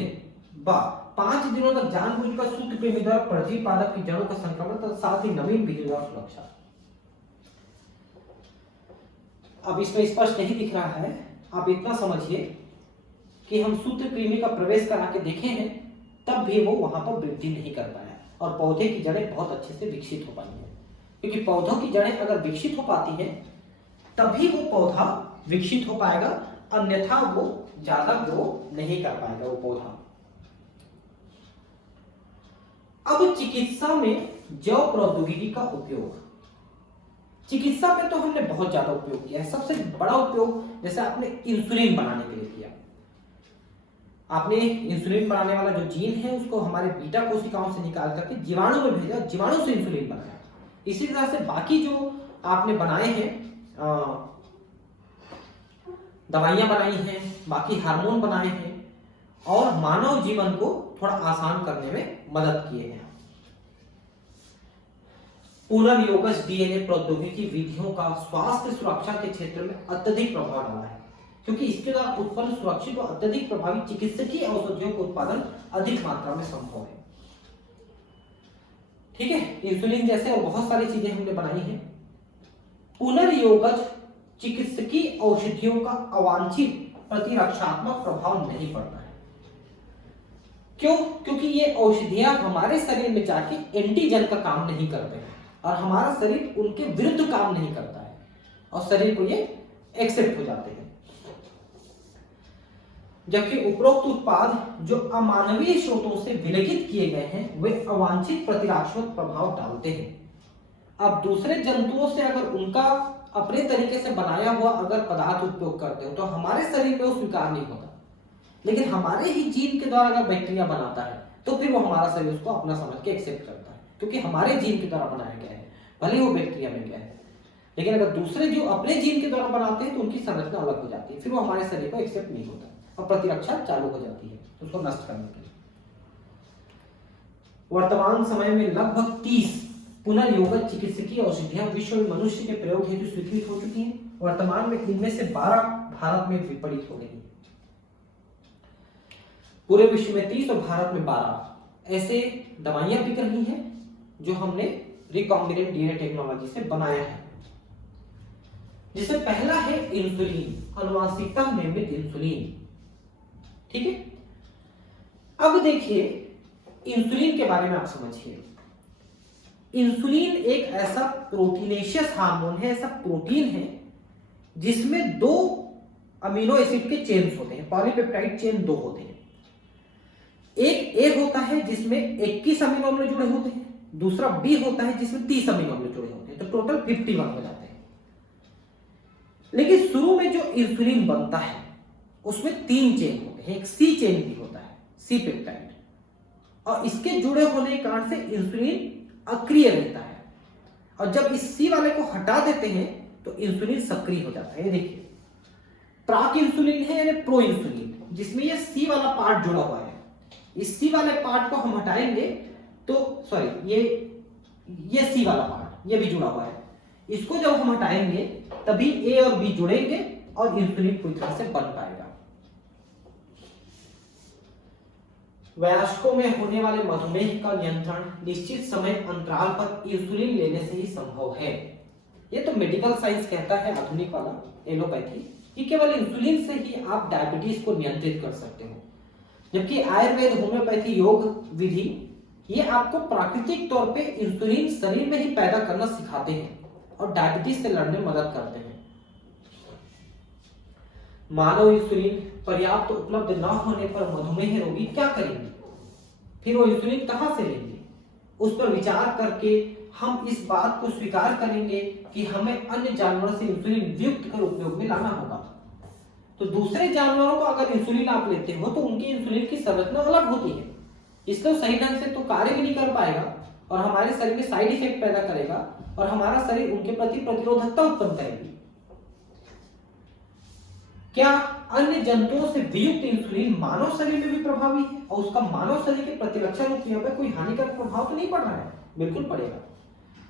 5 दिनों तक जानबूझकर सूत्रकृमि द्वारा परजीवी पादप की जड़ों का संक्रमण तथा साथ ही नवीन बीजों द्वारा सुरक्षा। अब इसमें स्पष्ट नहीं दिख रहा है, आप इतना समझिए कि हम सूत्रकृमि का प्रवेश करा के देखे हैं, तब भी वो वहां पर वृद्धि नहीं कर पाया और पौधे की जड़ें बहुत अच्छे से विकसित हो पाई हैं। क्योंकि पौधों की जड़ें अगर विकसित हो पाती हैं, तभी वो पौधा विकसित हो पाएगा, अन्यथा वो ज्यादा ग्रो नहीं कर पाएगा वो पौधा। अब चिकित्सा में जैव प्रौद्योगिकी का उपयोग। चिकित्सा में तो हमने बहुत ज्यादा उपयोग किया है। सबसे बड़ा उपयोग जैसे आपने इंसुलिन बनाने के लिए किया, आपने इंसुलिन बनाने वाला जो जीन है उसको हमारे बीटा कोशिकाओं से निकाल करके जीवाणु में भेजा, जीवाणु से इंसुलिन बनाया। इसी तरह से बाकी जो आपने बनाए हैं, दवाइयां बनाई हैं, बाकी हार्मोन बनाए हैं, और मानव जीवन को थोड़ा आसान करने में मदद किए हैं। पुनर्योगज डीएनए प्रौद्योगिकी विधियों का स्वास्थ्य सुरक्षा के क्षेत्र में अत्यधिक प्रभाव डाला है, क्योंकि इसके द्वारा उत्पन्न सुरक्षित और अत्यधिक प्रभावी चिकित्सकीय औषधियों का उत्पादन अधिक मात्रा में संभव है। ठीक है, इंसुलिन जैसे और बहुत सारी चीजें हमने बनाई हैं। पुनर्योगज चिकित्सकीय औषधियों का अवांछित प्रतिरक्षात्मक प्रभाव नहीं पड़ता है। क्यों? क्योंकि ये औषधियां हमारे शरीर में जाके एंटीजन का काम नहीं करते हैं और हमारा शरीर उनके विरुद्ध काम नहीं करता है और शरीर को ये एक्सेप्ट हो जाते हैं। जबकि उपरोक्त उत्पाद जो अमानवीय स्रोतों से विलगित किए गए हैं, वे अवांछित प्रतिरक्षात्मक प्रभाव डालते हैं। अब दूसरे जंतुओं से अगर उनका अपने तरीके से बनाया हुआ अगर पदार्थ उपयोग करते हो तो हमारे शरीर में वो स्वीकार नहीं होता, लेकिन हमारे ही जीन के द्वारा अगर बैक्टीरिया बनाता है तो फिर वो हमारा शरीर उसको अपना समझ के एक्सेप्ट करता है, क्योंकि हमारे जीन के द्वारा बनाया गया है, भले वो बैक्टीरिया में गया है। लेकिन अगर दूसरे जो अपने जीन के द्वारा बनाते हैं तो उनकी संरचना अलग हो जाती है, फिर वो हमारे शरीर को एक्सेप्ट नहीं होता और प्रतिरक्षा चालू हो जाती है उसको नष्ट करने के लिए। वर्तमान समय में लगभग 30 पुनर्योगज चिकित्सकीय औषधियां विश्व में मनुष्य के प्रयोग हेतु स्वीकृत हो चुकी हैं। वर्तमान में इनमें से 12 भारत में विपरीत हो गई हैं। पूरे विश्व में 30 और भारत में 12 ऐसे दवाइयां बिक रही हैं जो हमने रिकॉम्बिनेंट डीएनए टेक्नोलॉजी से बनाया है। जिसमें पहला है इंसुलिन, अनुवांशिकता निर्मित इंसुलिन। ठीक है, अब देखिए इंसुलिन के बारे में आप समझिए। इंसुलिन एक ऐसा प्रोटीनेशियस हार्मोन है, ऐसा प्रोटीन है जिसमें 2 अमीनो एसिड के चेन्स होते हैं, पॉलीपेप्टाइड चेन 2 होते हैं। एक ए होता है जिसमें 21 अमीनो अम्ल जुड़े होते हैं, दूसरा बी होता है जिसमें 30 अमीनो अम्ल जुड़े होते हैं, तो टोटल 51 हो जाते हैं। लेकिन शुरू में जो इंसुलिन बनता है उसमें 3 चेन होते हैं, एक सी चेन भी होता है, सी पेप्टाइड, और इसके जुड़े होने के कारण से इंसुलिन अक्रिय रहता है। और जब इस सी वाले को हटा देते हैं तो इंसुलिन सक्रिय हो जाता है। ये देखिए, प्राक इंसुलिन है यानी प्रो इंसुलिन, जिसमें ये सी वाला पार्ट जुड़ा हुआ है। इस सी वाले पार्ट को हम हटाएंगे तो सॉरी, ये सी वाला पार्ट ये भी जुड़ा हुआ है, इसको जब हम हटाएंगे तभी ए और बी जुड़ेंगे और इंसुलिन पूरी तरह से बन पाएगा। वयस्कों में होने वाले मधुमेह का नियंत्रण निश्चित समय अंतराल पर इंसुलिन लेने से ही संभव है। ये तो मेडिकल साइंस कहता है, आधुनिक वाला एलोपैथी, कि केवल इंसुलिन से ही आप डायबिटीज को नियंत्रित कर सकते हो, जबकि आयुर्वेद, होम्योपैथी, योग विधि ये आपको प्राकृतिक तौर पे इंसुलिन शरीर में ही पैदा करना सिखाते हैं और डायबिटीज से लड़ने में मदद करते हैं। मानव इंसुलिन पर्याप्त उपलब्ध न होने पर मधुमेह रोगी क्या करेंगे? फिर वो इंसुलिन कहां से लेंगे? उस पर विचार करके हम इस बात को स्वीकार करेंगे कि हमें अन्य जानवरों से इंसुलिन वियुक्त कर उपयोग में लाना होगा। तो दूसरे जानवरों को अगर इंसुलिन आप लेते हो तो उनकी इंसुलिन की संरचना अलग होती है, इसलिए सही ढंग से तो कार्य भी नहीं कर पाएगा और हमारे शरीर में साइड इफेक्ट पैदा करेगा और हमारा शरीर उनके प्रति प्रतिरोधकता उत्पन्न करेगी। क्या अन्य जंतुओं से वियुक्त इंसुलिन मानव शरीर में भी प्रभावी है और उसका मानव शरीर के प्रतिरक्षा रूपियों पर कोई हानिकारक प्रभाव तो नहीं पड़ रहा है? बिल्कुल पड़ेगा।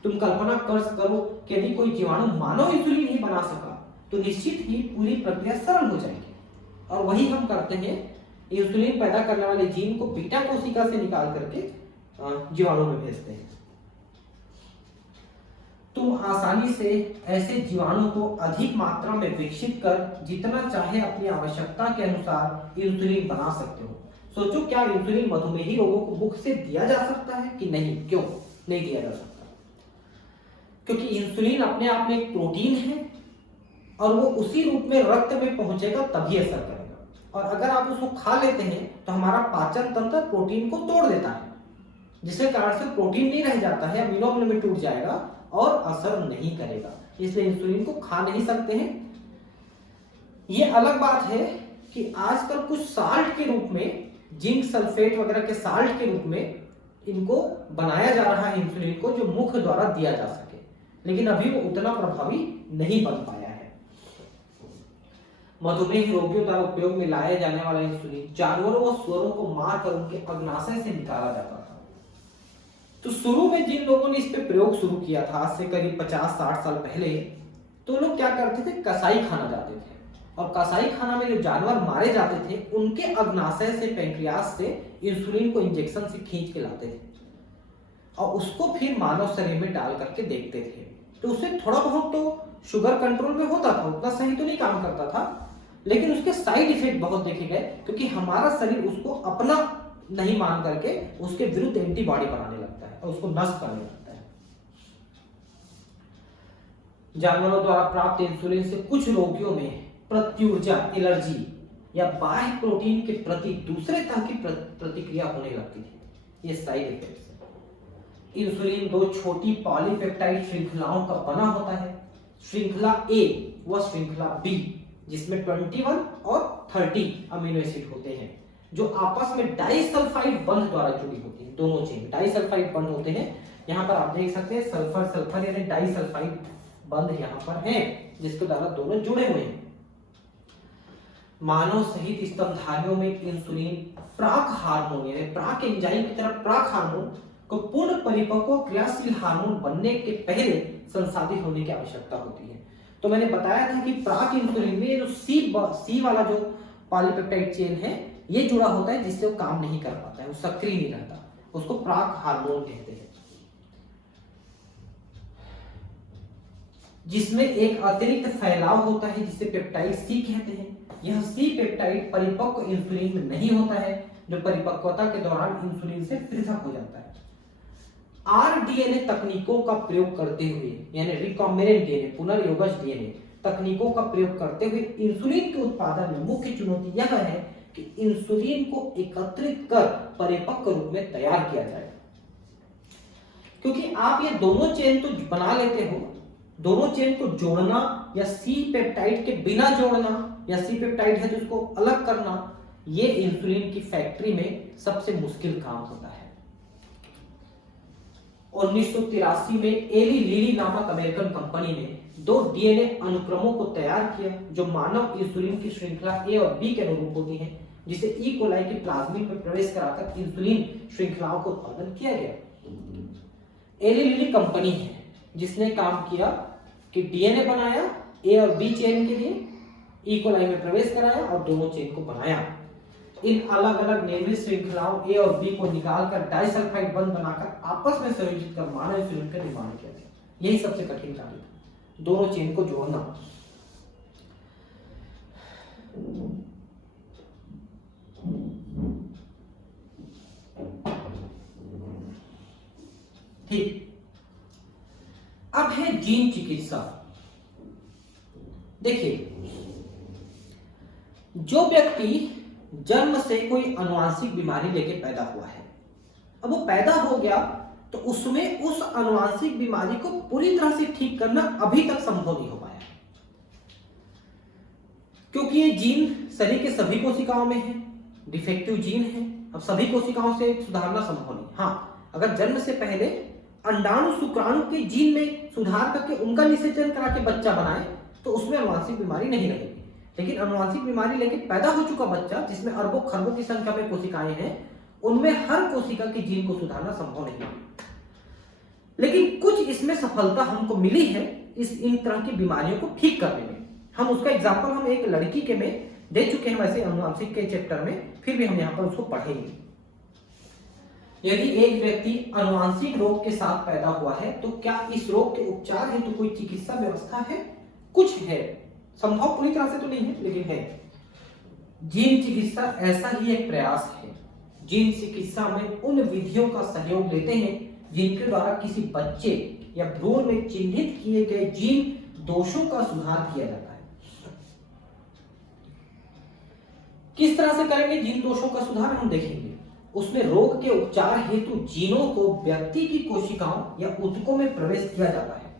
तुम कल्पना कर करो कि यदि कोई जीवाणु मानव इंसुलिन ही बना सका तो निश्चित ही पूरी प्रक्रिया सरल हो जाएगी। और वही हम करते हैं, इंसुलिन पैदा करने वाले जीन को बीटा कोशिका से निकाल करके जीवाणु में भेजते हैं। तुम आसानी से ऐसे जीवाणु को अधिक मात्रा में विकसित कर जितना चाहे अपनी आवश्यकता के अनुसार इंसुलिन बना सकते हो। सोचो, क्या इंसुलिन मधुमेही रोगों को मुख से दिया जा सकता है कि नहीं? क्यों नहीं दिया जा सकता? क्योंकि इंसुलिन अपने आप में एक प्रोटीन है और वो उसी रूप में रक्त में पहुंचेगा तभी असर करेगा। और अगर आप उसको खा लेते हैं तो हमारा पाचन तंत्र प्रोटीन को तोड़ देता है, जिसके कारण से प्रोटीन नहीं रह जाता है, अमीनो अम्ल में टूट जाएगा और असर नहीं करेगा। इसलिए इंसुलिन को खा नहीं सकते हैं। ये अलग बात है कि आजकल कुछ साल्ट के रूप में, जिंक सल्फेट वगैरह के साल्ट के रूप में इनको बनाया जा रहा है इंसुलिन को, जो मुख द्वारा दिया जा सके, लेकिन अभी वो उतना प्रभावी नहीं बन पाया है। मधुमेह रोगियों द्वारा उपयोग में लाया जाने वाला इंसुलिन जानवरों व सुअरों को मारकर उनके अग्नाशय से निकाला जाता था। तो शुरू में जिन लोगों ने इस पे प्रयोग शुरू किया था, आज से करीब 50-60 साल पहले, तो लोग क्या करते थे, कसाई खाना जाते थे और कसाई खाना में जो जानवर मारे जाते थे उनके अग्नाशय से, पैंक्रियास से इंसुलिन को इंजेक्शन से खींच के लाते थे और उसको फिर मानव शरीर में डाल करके देखते थे। तो उससे थोड़ा बहुत तो शुगर कंट्रोल में होता था, उतना सही तो नहीं काम करता था, लेकिन उसके साइड इफेक्ट बहुत देखे गए, क्योंकि हमारा शरीर उसको अपना नहीं मान करके उसके विरुद्ध एंटीबॉडी बनाने लगता है और उसको नष्ट करने लगता है। जानवरों द्वारा प्राप्त इंसुलिन से कुछ रोगियों में प्रत्युर्जा, एलर्जी या बाह्य प्रोटीन के प्रति दूसरे तरह की प्रतिक्रिया होने लगती थी। ये साइड इफेक्ट्स है। इंसुलिन 2 छोटी पॉलीपेप्टाइड श्रृंखलाओं का बना होता है, श्रृंखला ए व श्रृंखला बी, जिसमें 21 और 30 अमीनो एसिड होते हैं, जो आपस में डाइसल्फाइड बंध द्वारा जुड़ी होती है। दोनों चेन डाइसल्फाइड बंध होते हैं। यहाँ पर आप देख सकते हैं सल्फर सल्फर यानी डाइसल्फाइड बंध यहाँ पर है, जिसके द्वारा दोनों जुड़े हुए हैं। मानव सहित स्तनधारियों में इंसुलिन प्राक हार्मोन यानी प्राक एंजाइम की तरह प्राक हार्मोन को पूर्ण परिपक्व क्रियाशील हार्मोन बनने के पहले संसाधित होने की आवश्यकता होती है। तो मैंने बताया था कि प्राक इंसुलिन में जो सी वाला जो पॉलीपेप्टाइड चेन है ये जुड़ा होता है, जिससे वो काम नहीं कर पाता है, वो सक्रिय नहीं रहता, उसको प्राक हार्मोन कहते हैं, जिसमें एक अतिरिक्त फैलाव होता है जिसे पेप्टाइड सी कहते हैं। यह सी पेप्टाइड परिपक्व इंसुलिन में नहीं होता है, जो परिपक्वता के दौरान इंसुलिन से पृथक हो जाता है। आरडीएनए तकनीकों का प्रयोग करते हुए, यानी रिकॉम्बिनेंट डीएनए, पुनर्योगज डीएनए तकनीकों का प्रयोग करते हुए इंसुलिन के उत्पादन में मुख्य चुनौती यह है कि इंसुलिन को एकत्रित कर परिपक्व रूप में तैयार किया जाए। क्योंकि आप ये दोनों चेन तो बना लेते हो, दोनों चेन को जोड़ना या सी पेप्टाइड के बिना जोड़ना, या सी पेप्टाइड है तो उसको अलग करना, ये इंसुलिन की फैक्ट्री में सबसे मुश्किल काम होता है। 1983 में एली लिली नामक अमेरिकन कंपनी ने 2 डीएनए अनुक्रमों को तैयार किया जो मानव इंसुलिन की श्रृंखला ए और बी के अनुरूप होती हैं, जिसे ई कोलाई की प्लाज्मिड में प्रवेश कराकर इंसुलिन श्रृंखलाओं का उत्पादन किया गया। एली लिली कंपनी है जिसने काम किया कि डीएनए बनाया ए और बी चेन के लिए, ई कोलाई में प्रवेश कराया और दोनों चेन को बनाया। इन अलग अलग निर्मित श्रृंखलाओं ए और बी को निकालकर डाइसल्फाइड बंध बनाकर आपस में संयोजित कर मानव इंसुलिन का निर्माण किया गया। यही सबसे कठिन कार्य था, दोनों चेन को जोड़ना। ठीक, अब है जीन चिकित्सा। देखिए, जो व्यक्ति जन्म से कोई आनुवंशिक बीमारी लेके पैदा हुआ है, अब वो पैदा हो गया तो उसमें उस आनुवंशिक बीमारी को पूरी तरह से ठीक करना अभी तक संभव नहीं हो पाया, क्योंकि ये जीन शरीर के सभी कोशिकाओं में है, डिफेक्टिव जीन है। अब सभी कोशिकाओं से सुधारना संभव नहीं। हाँ, अगर जन्म से पहले अंडाणु शुक्राणु के जीन में सुधार करके उनका निषेचन करा के बच्चा बनाए तो उसमें आनुवंशिक बीमारी नहीं रहेगी। लेकिन आनुवंशिक बीमारी लेके पैदा हो चुका बच्चा, जिसमें अरबों खरबों की संख्या में कोशिकाएं हैं, उनमें हर कोशिका के जीन को सुधारना संभव नहीं है। लेकिन कुछ इसमें सफलता हमको मिली है इन तरह की बीमारियों को ठीक करने में। हम उसका एग्जाम्पल हम एक लड़की के में दे चुके हैं वैसे आनुवंशिक के चैप्टर में, फिर भी हम यहाँ पर उसको पढ़ेंगे। यदि एक व्यक्ति आनुवंशिक रोग के साथ पैदा हुआ है तो क्या इस रोग के उपचार हेतु कोई चिकित्सा व्यवस्था है? कुछ है, संभव पूरी तरह से तो नहीं है लेकिन है। जीन चिकित्सा ऐसा ही एक प्रयास है। जीन चिकित्सा में उन विधियों का सहयोग लेते हैं जिनके द्वारा किसी बच्चे या भ्रूण में चिन्हित किए गए जीन दोषों का सुधार किया जाता है। किस तरह से करेंगे जीन दोषों का सुधार, हम देखेंगे। उसमें रोग के उपचार हेतु जीनों को व्यक्ति की कोशिकाओं या ऊतकों में प्रवेश किया जाता है।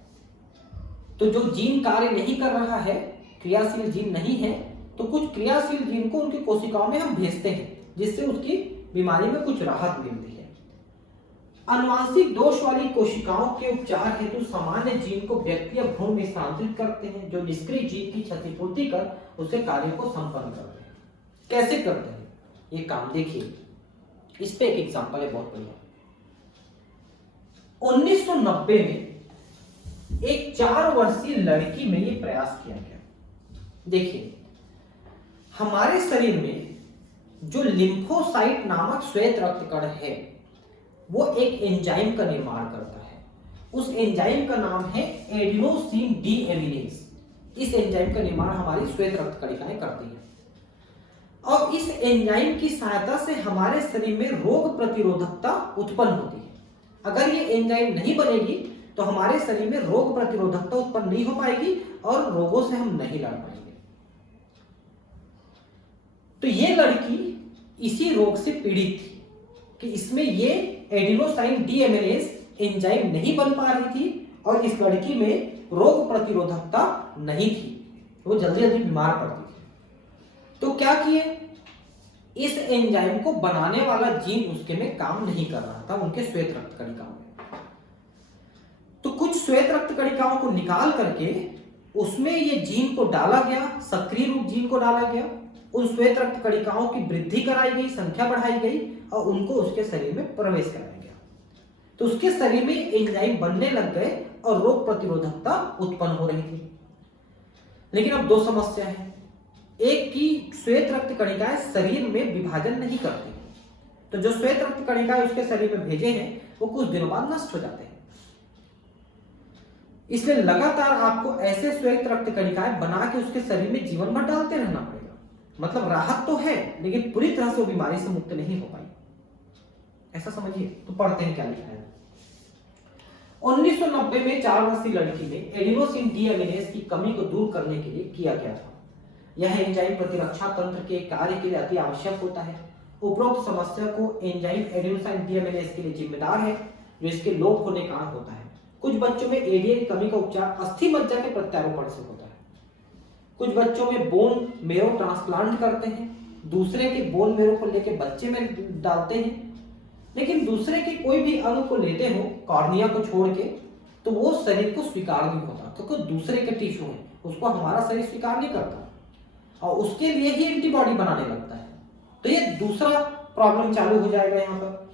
तो जो जीन कार्य नहीं कर रहा है, क्रियाशील जीन नहीं है, तो कुछ क्रियाशील जीन को उनकी कोशिकाओं में हम भेजते हैं, जिससे उसकी बीमारी में कुछ राहत मिलती है। आनुवंशिक दोष वाली कोशिकाओं के उपचार हेतु सामान्य जीन को व्यक्ति या भ्रूण में स्थानांतरित करते हैं, जो निष्क्रिय जीन की क्षतिपूर्ति कर उसके कार्य को संपन्न करते हैं। कैसे करते हैं ये काम, देखिए। इस पे एक एग्जांपल है बहुत बढ़िया। 1990 में एक 4 वर्षीय लड़की में ये प्रयास किया गया। देखिए, हमारे शरीर में जो लिम्फोसाइट नामक श्वेत रक्त कण है वो एक एंजाइम का निर्माण करता है। उस एंजाइम का नाम है एडिनोसिन डीएमिनेज। इस एंजाइम का निर्माण हमारी श्वेत रक्त कणिकाएं करती हैं और इस एंजाइम की सहायता से हमारे शरीर में रोग प्रतिरोधकता उत्पन्न होती है। अगर ये एंजाइम नहीं बनेगी तो हमारे शरीर में रोग प्रतिरोधकता उत्पन्न नहीं हो पाएगी और रोगों से हम नहीं लड़ पाएंगे। तो ये लड़की इसी रोग से पीड़ित थी कि इसमें ये एडिनोसाइन डीएमिनेज एंजाइम नहीं बन पा रही थी और इस लड़की में रोग प्रतिरोधकता नहीं थी, वो जल्दी जल्दी बीमार पड़ती थी। तो क्या किए, इस एंजाइम को बनाने वाला जीन उसके में काम नहीं कर रहा था, उनके श्वेत रक्त कणिकाओं में। तो कुछ श्वेत रक्त कणिकाओं को निकाल करके उसमें ये जीन को डाला गया, सक्रिय रूप जीन को डाला गया। उन श्वेत रक्त कणिकाओं की वृद्धि कराई गई, संख्या बढ़ाई गई और उनको उसके शरीर में प्रवेश कराया गया। तो उसके शरीर में एंजाइम बनने लग गए और रोग प्रतिरोधकता उत्पन्न हो रही थी। लेकिन अब 2 समस्या है। एक की श्वेत रक्त कणिकाएं शरीर में विभाजन नहीं करती, तो जो श्वेत रक्त कणिकाएं उसके शरीर में भेजे हैं वो कुछ दिनों बाद नष्ट हो जाते हैं। इसलिए लगातार आपको ऐसे श्वेत रक्त कणिकाएं बना के उसके शरीर में जीवन भर डालते रहना पड़ेगा। मतलब राहत तो है लेकिन पूरी तरह से वो बीमारी से मुक्त नहीं हो पाई, ऐसा समझिए। तो पढ़ते हैं क्या लिखा है। 1990 में 4 वर्षीय लड़की में एडिनोसिन डीएमिनेज की कमी को दूर करने के लिए किया गया था। यह एंजाइम प्रतिरक्षा तंत्र के कार्य के लिए अति आवश्यक होता है। उपरोक्त समस्या को एंजाइम एडिनोसिन डीएमिनेज के लिए जिम्मेदार है, जो इसके लोप होने का कारण होता है। कुछ बच्चों में एडीए की कमी का उपचार अस्थि मज्जा के प्रत्यारोपण से होता है। कुछ बच्चों में बोन मेरो ट्रांसप्लांट करते हैं, दूसरे के बोन मेरो को लेकर बच्चे में डालते हैं। लेकिन दूसरे के कोई भी अंग को लेते हो कॉर्निया को छोड़ के, तो वो शरीर को स्वीकार नहीं होता, क्योंकि दूसरे के टिश्यू है, उसको हमारा शरीर स्वीकार नहीं करता और उसके लिए ही एंटीबॉडी बनाने लगता है। तो ये दूसरा प्रॉब्लम चालू हो जाएगा यहाँ पर।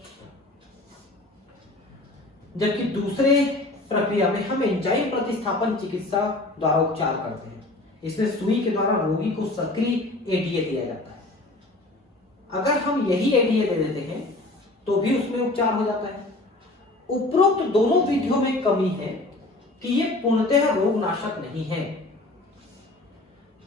जबकि दूसरे प्रक्रिया में हम एंजाइम प्रतिस्थापन चिकित्सा द्वारा उपचार करते हैं। इसमें सुई के द्वारा रोगी को सक्रिय एडीए दिया जाता है। अगर हम यही एडीए दे देते हैं तो भी उसमें उपचार हो जाता है। उपरोक्त दोनों विधियों में कमी है कि ये पूर्णतः रोगनाशक नहीं है।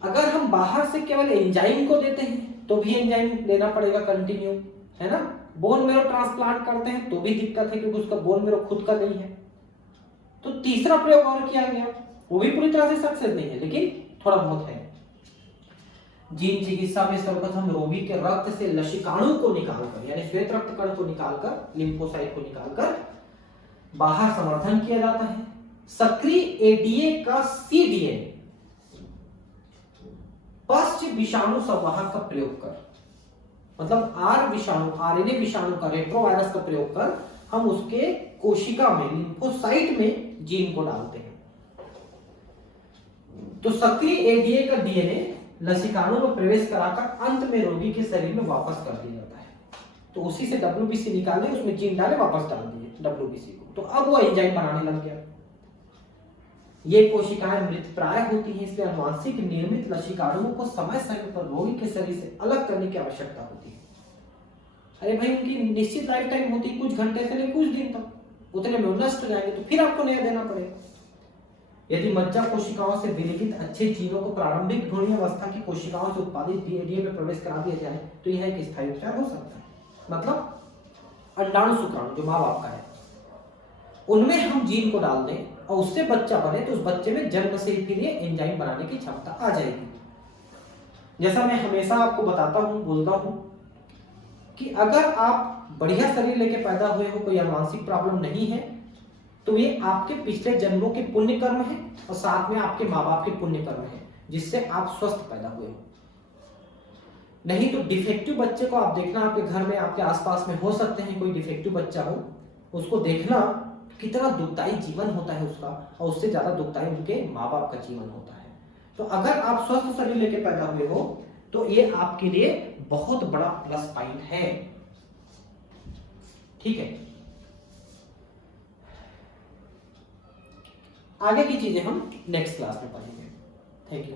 अगर हम बाहर से केवल एंजाइम को देते हैं तो भी एंजाइम लेना पड़ेगा कंटिन्यू, है ना। बोन मेरो ट्रांसप्लांट करते हैं तो भी दिक्कत है, क्योंकि उसका बोन मेरो खुद का नहीं है। तो तीसरा प्रयोग और किया गया, वो भी पूरी तरह से सक्सेस नहीं है, लेकिन थोड़ा बहुत है। जीन चिकित्सा में सर्वप्रथम रोगी के रक्त से लसिकाणु को निकालकर, यानी श्वेत रक्त कण को निकालकर, लिम्फोसाइट को निकालकर बाहर संवर्धन किया जाता है। सक्रिय एडीए का सीडीएनए पश्च विषाणु संवाहक का प्रयोग कर, मतलब आर विषाणु, आरएनए विषाणु का, रेट्रोवायरस का प्रयोग कर हम उसके कोशिका में, लिम्फोसाइट में जीन को डालते हैं। तो सक्रिय एडीए का डीएनए लसिकाणु में प्रवेश कराकर अंत में रोगी के शरीर में वापस कर दिया जाता है। तो उसी से डब्ल्यूबीसी निकाले, उसमें जीन डाले, वापस डाल दिए डब्ल्यूबीसी को, तो अब वो एंजाइम बनाने लग गया। ये कोशिकाएं मृतप्राय होती हैं, इसलिए आनुवंशिक निर्मित लसिकाणुओं को समय समय पर रोगी के शरीर से अलग करने की आवश्यकता होती है। अरे भाई, उनकी निश्चित लाइफ टाइम होती है, कुछ घंटे से लेकर कुछ दिन तक, उतने में नष्ट हो जाएंगे, तो फिर आपको नया देना पड़ेगा। यदि मज्जा कोशिकाओं से विलिखित अच्छे जीनों को प्रारंभिक भ्रूणीय अवस्था की कोशिकाओं से उत्पादित डीएनए में प्रवेश करा दिया जाए तो यह एक स्थायी उपचार हो सकता है। मतलब अंडाणु शुक्राणु जो माँ बाप का है, उनमें हम जीन को डाल दें और उससे बच्चा बने, तो उस बच्चे में जन्म से ही फिर ये एंजाइम बनाने की क्षमता आ जाएगी। जैसा मैं हमेशा आपको बताता हूँ, बोलता हूँ कि अगर आप बढ़िया शरीर लेके पैदा हुए हो, कोई आनुवंशिक प्रॉब्लम नहीं है, तो ये आपके पिछले जन्मों के पुण्य कर्म है और साथ में आपके माँ बाप के पुण्य कर्म है, जिससे आप स्वस्थ पैदा हुए हो। नहीं तो डिफेक्टिव बच्चे को आप देखना, आपके घर में, आपके आसपास में हो सकते हैं कोई डिफेक्टिव बच्चा हो, उसको देखना कितना दुखदायी जीवन होता है उसका, और उससे ज्यादा दुखदायी उनके माँ बाप का जीवन होता है। तो अगर आप स्वस्थ शरीर लेके पैदा हुए हो तो ये आपके लिए बहुत बड़ा प्लस पॉइंट है। ठीक है, आगे की चीजें हम नेक्स्ट क्लास में पढ़ेंगे। Thank you.